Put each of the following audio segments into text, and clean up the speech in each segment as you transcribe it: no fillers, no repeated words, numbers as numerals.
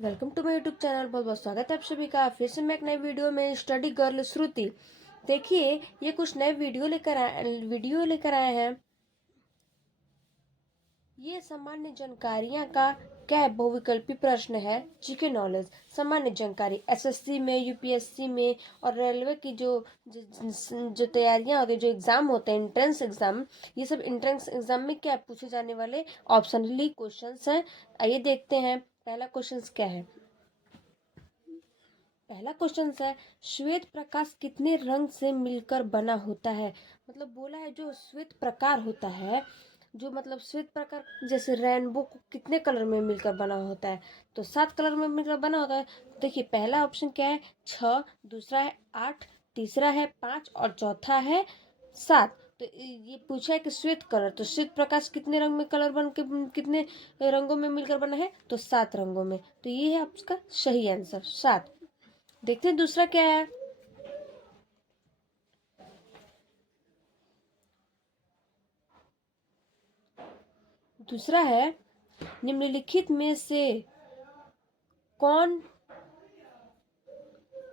Welcome to my YouTube channel. बहुत बहुत स्वागत है आप सभी का फिर से मैं एक नए वीडियो में स्टडी गर्ल श्रुति। देखिए ये कुछ नए वीडियो लेकर आए हैं। ये सामान्य जानकारियां का क्या है, बहुविकल्पी प्रश्न है। जीके नॉलेज, सामान्य जानकारी एसएससी में, यूपीएससी में और रेलवे की जो तैयारियां होती है, जो एग्जाम होते हैं एंट्रेंस एग्जाम, ये सब एंट्रेंस एग्जाम में क्या पूछे जाने वाले ऑप्शनली क्वेश्चंस हैं। आइए देखते हैं पहला क्वेश्चन क्या है। पहला क्वेश्चन है, श्वेत प्रकाश कितने रंग से मिलकर बना होता है। मतलब बोला है जो श्वेत प्रकार होता है, जो मतलब श्वेत प्रकार जैसे रेनबो को कितने कलर में मिलकर बना होता है, तो 7 कलर में मिलकर बना होता है। देखिए पहला ऑप्शन क्या है 6, दूसरा है 8, तीसरा है 5 और चौथा है 7। तो ये पूछा है कि श्वेत कलर, तो श्वेत प्रकाश कितने रंग में कलर बन के कितने रंगों में मिलकर बना है, तो 7 रंगों में। तो ये है आपका सही आंसर 7। देखते हैं दूसरा क्या है। दूसरा है, निम्नलिखित में से कौन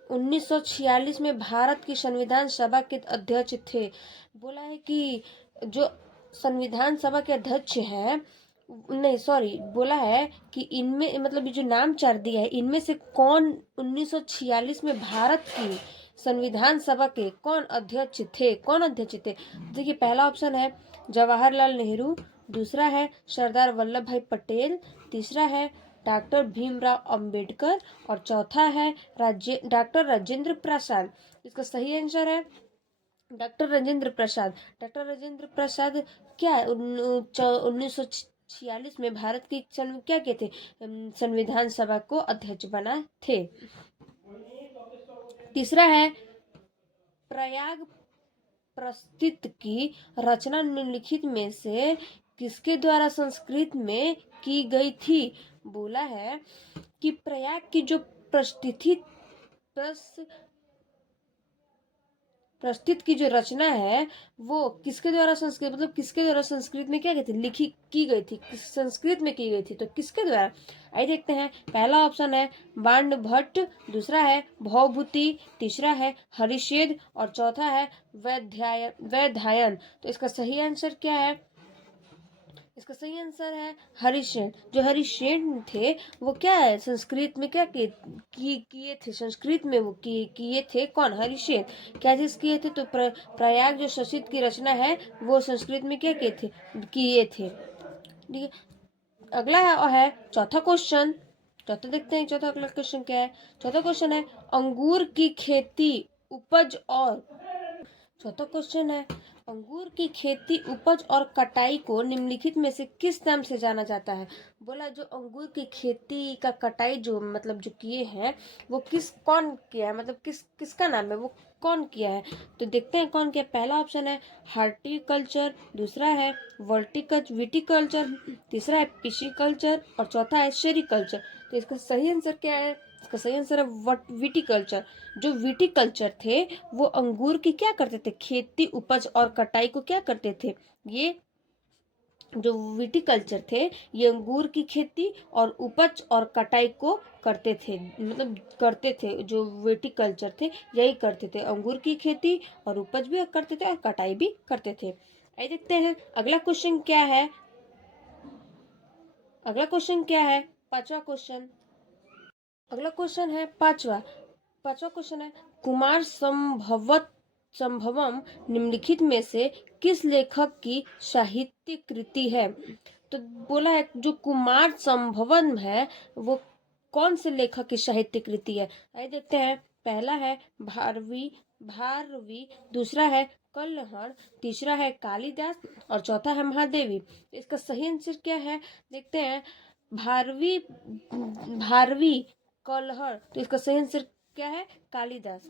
1946 में भारत की संविधान सभा के अध्यक्ष थे। बोला है कि जो संविधान सभा के अध्यक्ष हैं, नहीं सॉरी, बोला है कि इनमें मतलब ये जो नाम चार दिया है, इनमें से कौन 1946 में भारत की संविधान सभा के कौन अध्यक्ष थे, कौन अध्यक्ष थे। देखिए पहला ऑप्शन है जवाहरलाल नेहरू, दूसरा है सरदार वल्लभ भाई पटेल, तीसरा है डॉक्टर भीमराव अंबेडकर और चौथा है डॉक्टर राजेंद्र प्रसाद। इसका सही आंसर है डॉक्टर राजेंद्र प्रसाद। डॉक्टर राजेंद्र प्रसाद क्या 1946 में भारत की क्या कहते थे, संविधान सभा को अध्यक्ष बना थे। तीसरा है प्रयाग प्रस्थित की रचना निम्नलिखित में से किसके द्वारा संस्कृत में की गई थी। बोला है कि प्रयाग की जो प्रस्थिति प्रस्तुत की जो रचना है वो किसके द्वारा संस्कृत मतलब किसके द्वारा संस्कृत में क्या कहते लिखी की गई थी, संस्कृत में की गई थी, तो किसके द्वारा। आइए देखते हैं। पहला ऑप्शन है बाण भट्ट, दूसरा है भवभूति, तीसरा है हरिश्चंद्र और चौथा है वैधायन। तो इसका सही आंसर क्या है, इसका सही आंसर है हरिश्चंद्र। जो हरिश्चंद्र थे वो क्या है संस्कृत में क्या किए थे, संस्कृत में वो किए थे कौन, हरिश्चंद्र। क्या चीज किए थे, तो प्रयाग जो संस्कृत की रचना है वो संस्कृत में क्या किए थे। ठीक है, अगला है चौथा क्वेश्चन। चौथा देखते हैं, चौथा अगला क्वेश्चन क्या है। चौथा क्वेश्चन है अंगूर की खेती उपज और, चौथा क्वेश्चन है अंगूर की खेती उपज और कटाई को निम्नलिखित में से किस नाम से जाना जाता है। बोला जो अंगूर की खेती का कटाई जो मतलब जो किए हैं वो कौन किया है, मतलब किसका नाम है, वो कौन किया है। तो देखते हैं कौन किया। पहला ऑप्शन है हार्टिकल्चर, दूसरा है विटिकल्चर, तीसरा है पिशिकल्चर और चौथा है सेरिकल्चर। तो इसका सही आंसर क्या है, इसका सही आंसर है विटिकल्चर। जो विटिकल्चर थे वो अंगूर की क्या करते थे, खेती उपज और कटाई को क्या करते थे। ये जो विटिकल्चर थे ये अंगूर की खेती और उपज और कटाई को करते थे, मतलब करते थे। जो विटिकल्चर थे यही करते थे, अंगूर की खेती और उपज भी करते थे और कटाई भी करते थे। आइए देखते हैं अगला क्वेश्चन क्या है। अगला क्वेश्चन क्या है, पांचवा क्वेश्चन। अगला क्वेश्चन है पांचवा क्वेश्चन है कुमार संभवम निम्नलिखित में से किस लेखक की साहित्य कृति है। तो बोला है जो कुमार संभवम है वो कौन से लेखक की साहित्य कृति है। आइए देखते हैं। पहला है भारवी, दूसरा है कल्हण, तीसरा है कालिदास और चौथा है महादेवी। इसका सही आंसर क्या है, देखते हैं। भारवी भारवी कलहर, तो इसका सही आंसर क्या है कालिदास।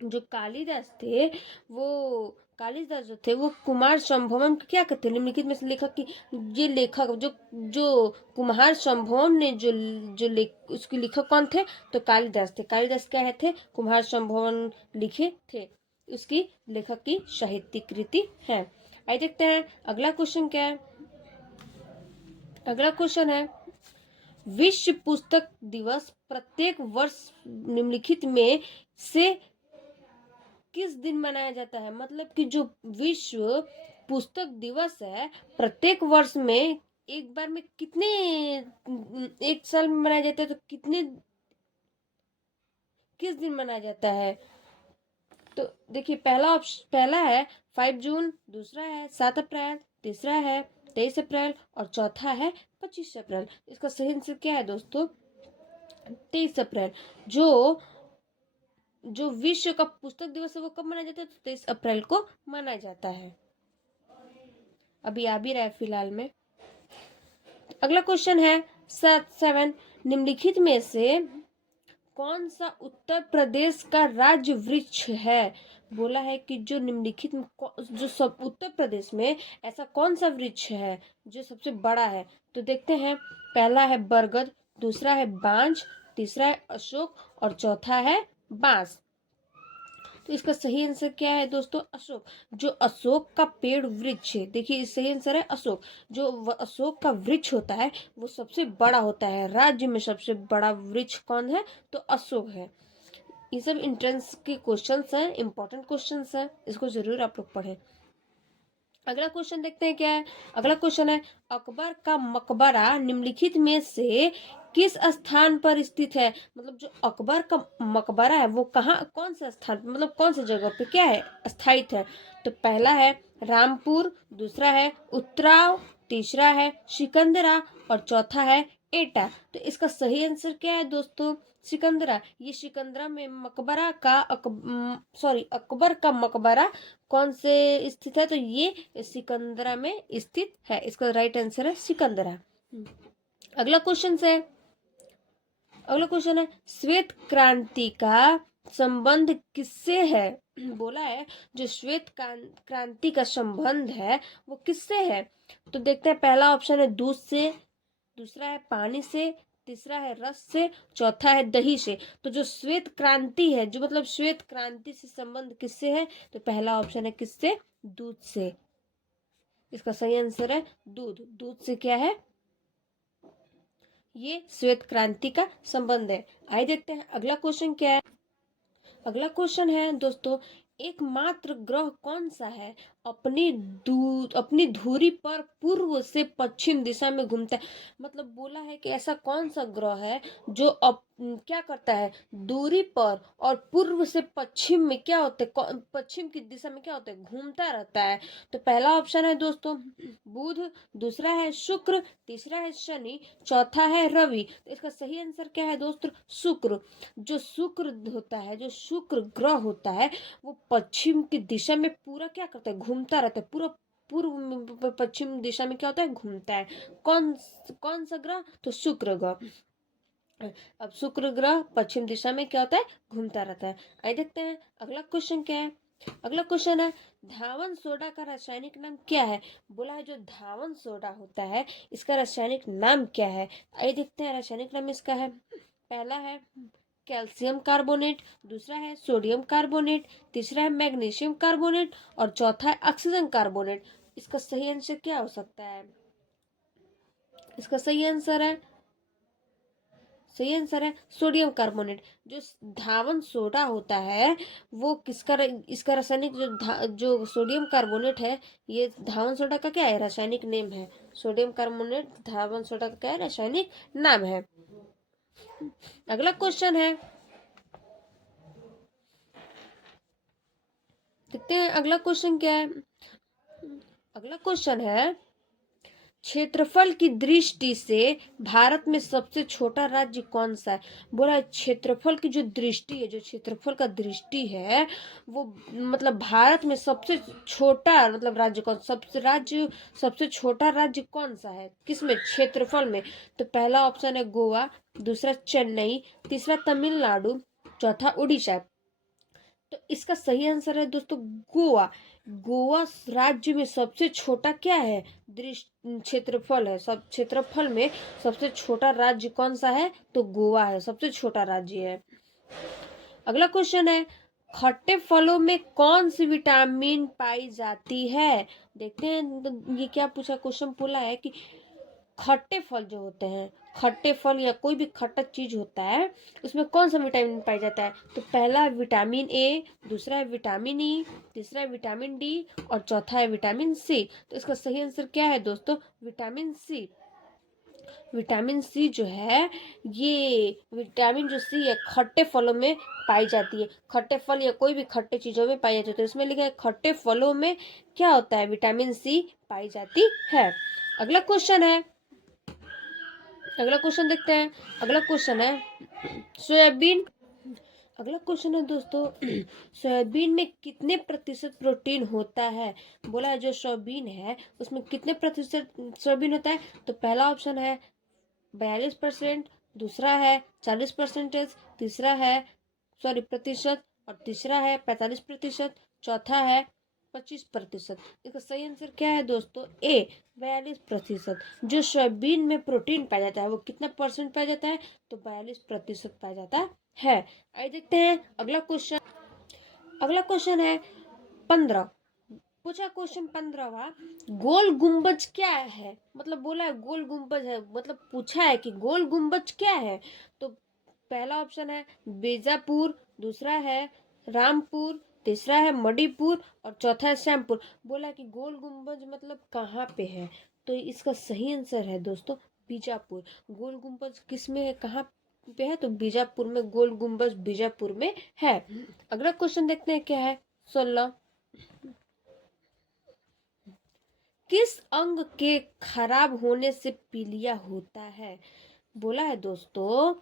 जो कालिदास थे वो कालिदास जो थे वो कुमार संभवम क्या कहते हैं निम्नलिखित में से लेखक की, ये लेखक जो जो कुमार संभवम ने जो उसके लेखक कौन थे, तो कालिदास थे। कालिदास क्या है थे, कुमार संभवम लिखे थे, उसकी लेखक की साहित्य कृति है। आइए देखते हैं अगला क्वेश्चन क्या है। अगला क्वेश्चन है विश्व पुस्तक दिवस प्रत्येक वर्ष निम्नलिखित में से किस दिन मनाया जाता है? मतलब कि जो विश्व पुस्तक दिवस है प्रत्येक वर्ष में एक बार में कितने, एक साल में मनाया जाता है तो कितने, किस दिन मनाया जाता है? तो देखिए पहला है 5 जून, दूसरा है 7 अप्रैल, तीसरा है 23 अप्रैल और चौथा है 25 अप्रैल। इसका सही आंसर क्या है दोस्तों? 23 अप्रैल। जो जो विश्व का पुस्तक दिवस है वो कब मनाया जाता है? तो 23 अप्रैल को मनाया जाता है। अभी आ भी रहा है फिलहाल में। अगला क्वेश्चन है 7 निम्नलिखित में से कौन सा उत्तर प्रदेश का राज्य वृक्ष है? बोला है कि जो निम्नलिखित में जो सब उत्तर प्रदेश में ऐसा कौन सा वृक्ष है जो सबसे बड़ा है? तो देखते हैं, पहला है बरगद, दूसरा है बांज, तीसरा है अशोक और चौथा है बांस। तो इसका सही आंसर क्या है दोस्तों? अशोक। जो अशोक का पेड़ वृक्ष है, देखिए सही आंसर है अशोक। जो अशोक का वृक्ष होता है वो सबसे बड़ा होता है। राज्य में सबसे बड़ा वृक्ष कौन है? तो अशोक है। ये सब एंट्रेंस के क्वेश्चंस हैं, इंपॉर्टेंट क्वेश्चंस हैं, इसको जरूर आप लोग पढ़ें। अगला क्वेश्चन देखते हैं क्या है। अगला क्वेश्चन है अकबर का मकबरा निम्नलिखित में से किस स्थान पर स्थित है? मतलब जो अकबर का मकबरा है वो कहाँ, कौन सा स्थान, मतलब कौन सी जगह पे क्या है, स्थायित है? तो पहला है रामपुर, दूसरा है उत्राव, तीसरा है सिकंदरा और चौथा है एटा। तो इसका सही आंसर क्या है दोस्तों? सिकंदरा। ये सिकंदरा में मकबरा का अकबर का मकबरा कौन से स्थित है? तो ये सिकंदरा में स्थित है। इसका राइट आंसर है सिकंदरा। अगला क्वेश्चन है श्वेत क्रांति का संबंध किससे है? बोला है जो श्वेत क्रांति का संबंध है वो किससे है? तो देखते हैं, पहला ऑप्शन है दूध से, दूसरा है पानी से, तीसरा है रस से, चौथा है दही से। तो जो श्वेत क्रांति है, जो मतलब श्वेत क्रांति से संबंध किससे है? तो पहला ऑप्शन है किससे? दूध से। इसका सही आंसर है दूध। दूध से क्या है? ये श्वेत क्रांति का संबंध है। आइए देखते हैं अगला क्वेश्चन क्या है। अगला क्वेश्चन है दोस्तों, एकमात्र ग्रह कौन सा है अपनी धुरी पर पूर्व से पश्चिम दिशा में घूमता है? मतलब बोला है कि ऐसा कौन सा ग्रह है जो क्या करता है, दूरी पर और पूर्व से पश्चिम में क्या होता है, पश्चिम की दिशा में क्या होता है, घूमता रहता है। तो पहला ऑप्शन है दोस्तों बुध, दूसरा है शुक्र, तीसरा है शनि, चौथा है रवि। तो इसका सही आंसर क्या है दोस्तों? शुक्र। जो शुक्र होता है, जो शुक्र ग्रह होता है वो पश्चिम की दिशा में पूरा क्या करता है, घूमता रहता है। पूरा पूर्व पश्चिम दिशा में क्या होता है, घूमता है। कौन सा ग्रह? तो शुक्र ग्रह। अब शुक्र ग्रह पश्चिम दिशा में क्या होता है, घूमता रहता है। आइए देखते हैं अगला क्वेश्चन क्या है। अगला क्वेश्चन है धावन सोडा का रासायनिक नाम क्या है? बोला है जो धावन सोडा होता है इसका रासायनिक नाम क्या है? आइए देखते हैं रासायनिक नाम इसका है। पहला है कैल्शियम कार्बोनेट, दूसरा है सोडियम कार्बोनेट, तीसरा है मैग्नीशियम कार्बोनेट और चौथा है ऑक्सीजन कार्बोनेट। इसका सही आंसर क्या हो सकता है? इसका सही आंसर है सोडियम कार्बोनेट। जो धावन सोडा होता है वो किसका, इसका रासायनिक जो सोडियम कार्बोनेट है, ये धावन सोडा का क्या है, रासायनिक नेम है। सोडियम कार्बोनेट धावन सोडा का क्या है, रासायनिक नाम है। अगला क्वेश्चन है, देखते हैं अगला क्वेश्चन क्या है। अगला क्वेश्चन है क्षेत्रफल की दृष्टि से भारत में सबसे छोटा राज्य कौन सा है? बोला क्षेत्रफल की जो दृष्टि है, जो क्षेत्रफल का दृष्टि है वो मतलब भारत में सबसे छोटा मतलब राज्य कौन, सबसे छोटा राज्य कौन सा है, किसमें, क्षेत्रफल में? तो पहला ऑप्शन है गोवा, दूसरा चेन्नई, तीसरा तमिलनाडु, चौथा उड़ीसा। तो इसका सही आंसर है दोस्तों गोवा। गोवा राज्य में सबसे छोटा क्या है, क्षेत्रफल है। सब क्षेत्रफल में सबसे छोटा राज्य कौन सा है? तो गोवा है, सबसे छोटा राज्य है। अगला क्वेश्चन है खट्टे फलों में कौन सी विटामिन पाई जाती है? देखते हैं ये क्या पूछा, क्वेश्चन बोला है कि खट्टे फल जो होते हैं, खट्टे फल या कोई भी खट्टा चीज होता है, उसमें कौन सा विटामिन पाया जाता है? तो पहला है विटामिन ए, दूसरा है विटामिन ई, तीसरा है विटामिन डी और चौथा है विटामिन सी। तो इसका सही आंसर क्या है दोस्तों? Vitamin C. विटामिन सी जो है, ये विटामिन जो सी है खट्टे फलों में पाई जाती है। खट्टे फल या कोई भी खट्टे चीजों में पाई जाती है। तो इसमें लिखा है खट्टे फलों में क्या होता है? विटामिन सी पाई जाती है। अगला क्वेश्चन है, अगला क्वेश्चन देखते हैं। अगला क्वेश्चन है सोयाबीन। अगला क्वेश्चन है दोस्तों, सोयाबीन में कितने प्रतिशत प्रोटीन होता है? बोला है जो सोयाबीन है उसमें कितने प्रतिशत सोयाबीन होता है? तो पहला ऑप्शन है 42%, दूसरा है 40%, तीसरा है प्रतिशत, और तीसरा है 45%, चौथा है 25%। इसका सही आंसर क्या है दोस्तों? ए 42%। जो सोयाबीन में प्रोटीन पाया जाता है वो कितना परसेंट पाया जाता है? तो 42% पाया जाता है। आइए देखते हैं अगला क्वेश्चन। अगला क्वेश्चन है 15। पूछा क्वेश्चन 15वां, गोल गुंबज क्या है? मतलब बोला है गोल गुंबज है, मतलब पूछा है कि गोल गुंबज क्या है? तो पहला ऑप्शन है बीजापुर, दूसरा है रामपुर, तीसरा है मणिपुर और चौथा है श्यामपुर। बोला कि गोल गुंबज मतलब कहाँ पे है? तो इसका सही आंसर है दोस्तों बीजापुर। गोल गुंबज किस में है, कहाँ पे है? तो बीजापुर में गोल गुंबज बीजापुर में है। अगला क्वेश्चन देखते हैं क्या है 16। किस अंग के खराब होने से पीलिया होता है? बोला है दोस्तों,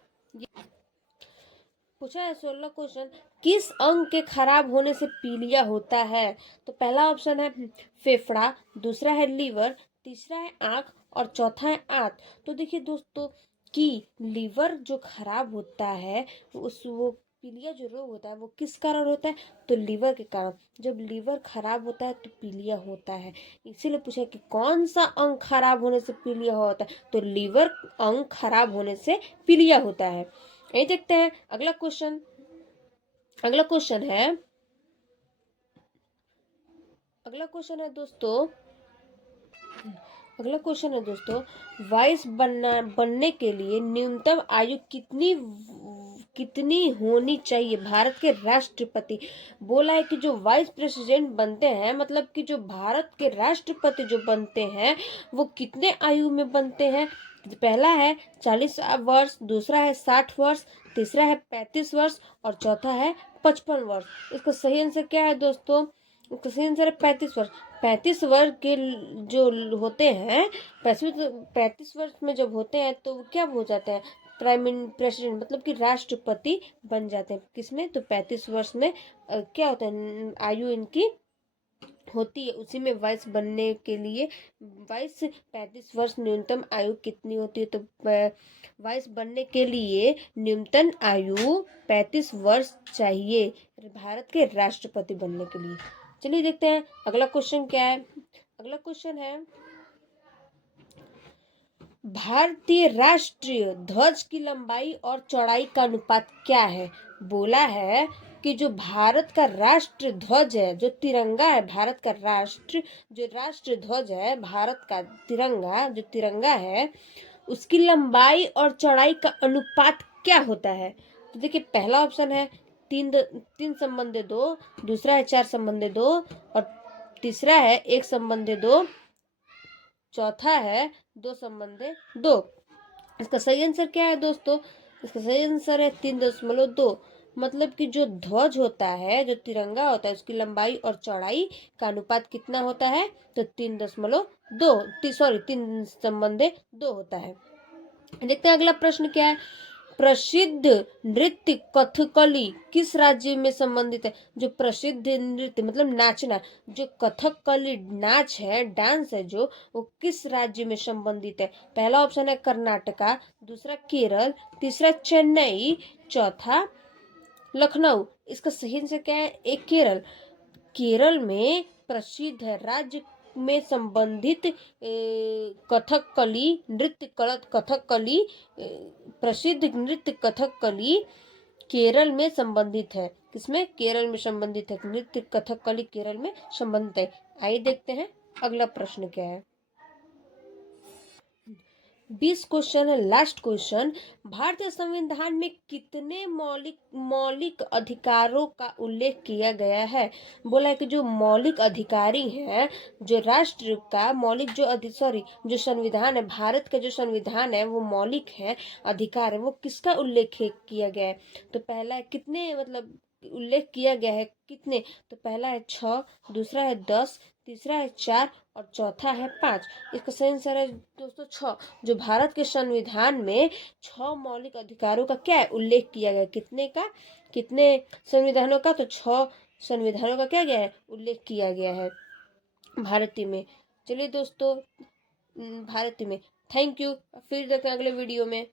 पूछा है 16 क्वेश्चन, किस अंग के खराब होने से पीलिया होता है? तो पहला ऑप्शन है फेफड़ा, दूसरा है लीवर, तीसरा है आंख और चौथा है आंत। तो देखिए दोस्तों कि लीवर जो खराब होता है, वो पीलिया जो रोग होता है वो किस कारण होता है? तो लीवर के कारण। जब लीवर खराब होता है तो पीलिया होता है। इसीलिए पूछा कि कौन सा अंग खराब होने से पीलिया होता है? तो लीवर अंग खराब होने से पीलिया होता है। यही देखते हैं अगला क्वेश्चन। अगला क्वेश्चन है, अगला क्वेश्चन है दोस्तों, अगला क्वेश्चन है दोस्तों, वाइस बनने के लिए न्यूनतम आयु कितनी कितनी होनी चाहिए भारत के राष्ट्रपति? बोला है कि जो वाइस प्रेसिडेंट बनते हैं, मतलब कि जो भारत के राष्ट्रपति जो बनते हैं वो कितने आयु में बनते हैं? पहला है 40 वर्ष, दूसरा है 60 वर्ष, तीसरा है 35 वर्ष और चौथा है 55 वर्ष। इसका सही आंसर क्या है दोस्तों? इसका सही आंसर है 35 वर्ष। 35 वर्ष के जो होते हैं, 35 वर्ष में जब होते हैं तो वो क्या हो जाते हैं? प्रेसिडेंट, मतलब कि राष्ट्रपति बन जाते हैं। किसमें? तो 35 वर्ष में क्या होता है आयु इनकी होती है। उसी में वाइस बनने के लिए 35 वर्ष न्यूनतम आयु कितनी होती है? तो वाइस बनने के लिए न्यूनतम आयु 35 वर्ष चाहिए भारत के राष्ट्रपति बनने के लिए। चलिए देखते हैं अगला क्वेश्चन क्या है। अगला क्वेश्चन है, भारतीय राष्ट्रीय ध्वज की लंबाई और चौड़ाई का अनुपात क्या है? बोला है कि जो भारत का राष्ट्र ध्वज है, जो तिरंगा है, भारत का जो राष्ट्र ध्वज है, भारत का तिरंगा जो तिरंगा है, उसकी लंबाई और चौड़ाई का अनुपात क्या होता है? तो देखिए पहला ऑप्शन है 3:2, दूसरा है 4:2 और तीसरा है 1:2, चौथा है 2:2। इसका सही आंसर क्या है दोस्तों? इसका सही आंसर है 3:2। मतलब कि जो ध्वज होता है, जो तिरंगा होता है, उसकी लंबाई और चौड़ाई का अनुपात कितना होता है? तो 3:2 होता है। देखते हैं अगला प्रश्न क्या है। प्रसिद्ध नृत्य कथकली किस राज्य में संबंधित है? जो प्रसिद्ध नृत्य मतलब नाचना, जो कथकली नाच है, डांस है, जो वो किस राज्य में संबंधित है? पहला ऑप्शन है कर्नाटका, दूसरा केरल, तीसरा चेन्नई, चौथा लखनऊ। इसका सही आंसर क्या है? एक केरल। केरल में प्रसिद्ध है, राज्य में संबंधित कथकली नृत्य कथकली प्रसिद्ध नृत्य कथकली केरल में संबंधित है। किसमें? केरल में संबंधित है। नृत्य कथकली केरल में संबंधित है। आइए देखते हैं अगला प्रश्न क्या है। 20 क्वेश्चन है। लास्ट क्वेश्चन, भारतीय संविधान में कितने मौलिक अधिकारों का उल्लेख किया गया है? बोला है कि जो मौलिक अधिकारी हैं, जो राष्ट्र का मौलिक जो संविधान है, भारत का जो संविधान है वो मौलिक है, अधिकार है, वो किसका उल्लेख किया गया है? तो पहला है कितने, मतलब उल्लेख किया गया है कितने? तो पहला है 6, दूसरा है 10, तीसरा है 4 और चौथा है 5। इसका सही आंसर है दोस्तों 6। जो भारत के संविधान में 6 मौलिक अधिकारों का क्या है, उल्लेख किया गया। कितने का? कितने संविधानों का? तो 6 संविधानों का क्या गया है, उल्लेख किया गया है भारतीय में। चलिए दोस्तों, भारतीय में। थैंक यू, फिर देखते हैं अगले वीडियो में।